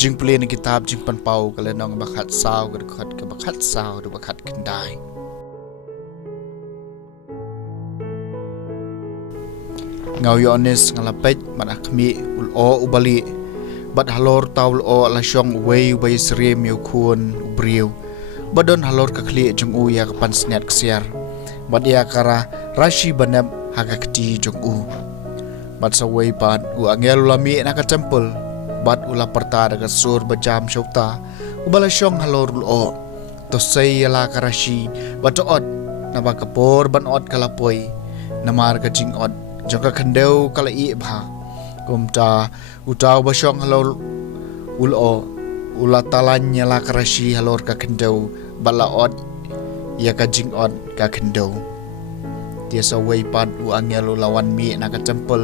จึงเปลี่ยนในกิตาบจึงปันเป่ากันเลยน้องบักขัดสาวกันขัดกับบักขัดสาวหรือบักขัดขึ้นได้เงายอนิสงลาเป็ดมันอักมีอุลโออุบลีบัดฮัลโลร์ตาวลโอละช่องเวย์ใบเสรียมยควรอุบริวบัดดอนฮัลโลร์กะคลีจงอูยากปันสเนตกเสียร์บัดยาการาราชีบันเนบฮักกตีจงอูบัดสวัยปัดอูอังเอลลามีนักจัมเปิลบัดอุลาปรตาดักสูร์บจามชาวตาอุบละช่องฮัลโลร์อุลโอตัวเซียลาการาชีบัดจอดนับกระปอร์บันอดกะลาปอยนามารกะจิงอดจงกะคันเดวกะละอีบฮากุมตาอุตาวบช่องฮัลโลร์อุลโออุลาตาลันยาลาการาชีฮัลโลร์กะคันเดวบัลลาอดยากะจิงอดกะคันเดวเดียสวัยปัดอูอังเอลลาวันมีนักจัมเปิล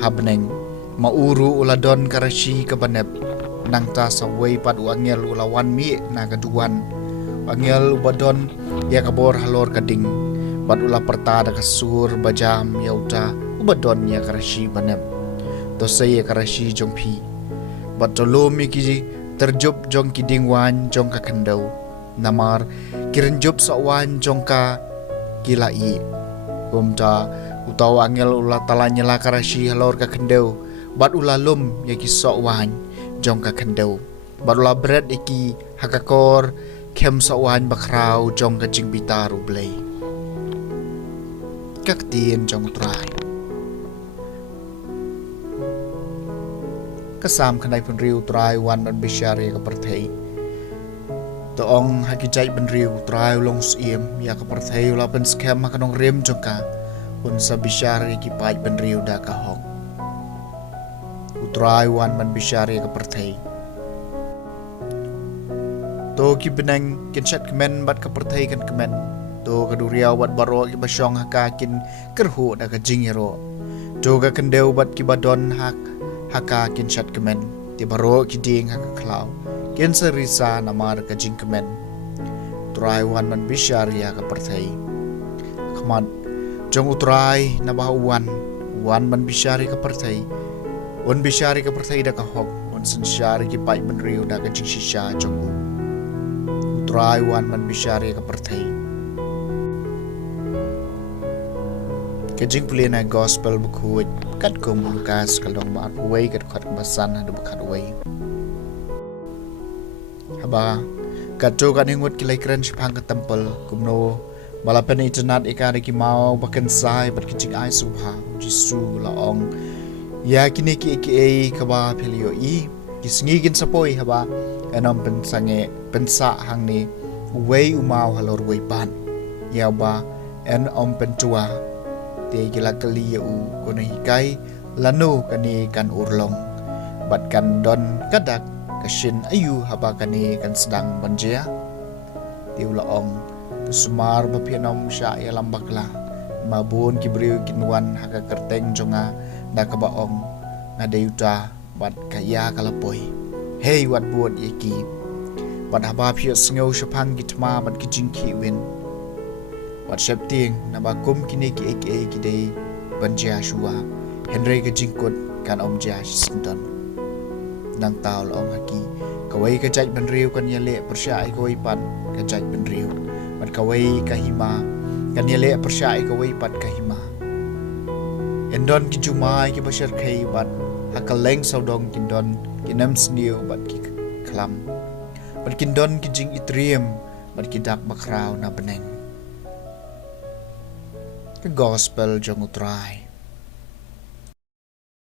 ฮับเนงมาอูรูอุลาดอนการาชีกะบันเนบนังตาสวัยปัดอูอังเอลลาวันมีนักดุวันอังเอลอุบดอนยากะบอร์ฮัลโลร์กะดิงบัดอุลาปรตาดักสูร์บจามยาวตาอุบดอนยาการาชีบันเนบตัวเสียการาชีจงพีบัดจโลมิกิterjub jong kiding wan jong ka kandau namar kirenjub sa wan jong ka kilai gomta utaw angel ula talanya la karashi halor ka kandau bad ula lum yaki sa wan jong ka kandau bad ula bread iki hakakor kem sa wan bakrau jong ka jingbitaru blay kaktien jong traiก็สามขณะเป็นริวตรายวันบันบิชารีกับประเทศตัวองฮักิใจเป็นริวตรายลงเสียมอยากกับประเทศเราเป็นสแคมมาขนองเรียมจงกาอุนสบิชารีกิปายเป็นริวดากะฮอกอุตรายวันบันบิชารีกับประเทศตัวกิเป็นงกินชัดกเมนบัดกับประเทศกันกเมนตัวกระดูเรียวบัดบารอกิบชองฮักากินกระหูดากะจิงเฮโรตัวกะกันเดวบัดกิบดอนฮักhaka kin chat kemen ti baro ki ding haka klau kin serisa namar ka jing kemen trai wan man bisharia ka perthai khamat jong utrai na ba wan man bishari ka perthai on bishari ka perthai da ka hok on sanshari ki pai ban riu da ka jing shisha jong utrai wan man bishari ka perthai ka jing plena gospel buku kat kum Lukas kalong mar huway kat khat basan hadu bakhat huway haba kat jo kan hingut kilai kran shphang ka temple kumno balapen internet ikari ki mau bakan sai bat kijing ai subha jisu laong ya kini ki kaba pelio i kisngi gin sapoi haba enom pensange pensa hang ni huway umau halor huway pan ya ba en om pentua te gila kali u kono hikai lanu kani kan urlong bat kan don kadak kashin ayu haba kani kan sedang banjia tiula ong tu sumar bapianom sya ya lambakla mabun kibriu kinwan haga kerteng jonga da kabaong ngadayuta bat kaya kalapoi hey wat buat iki bat haba pia sngau shapang gitma bat kijingki win wat septing nabakum kini ki eke kidei banjia shua Henry ka jingkot kan om Josh Sinton nang taw laong haki kawai ka jaj ban riu kan yale persya ai kawai pan ka jaj ban riu man kawai ka hima kan yale persya ai kawai pan ka hima endon ki jumai ki basher khai bat hakaleng saudong kindon kinam sniu bat ki klam bat kindon ki jing itrium bat ki dak bakrau na beneng The Gospel jong utrai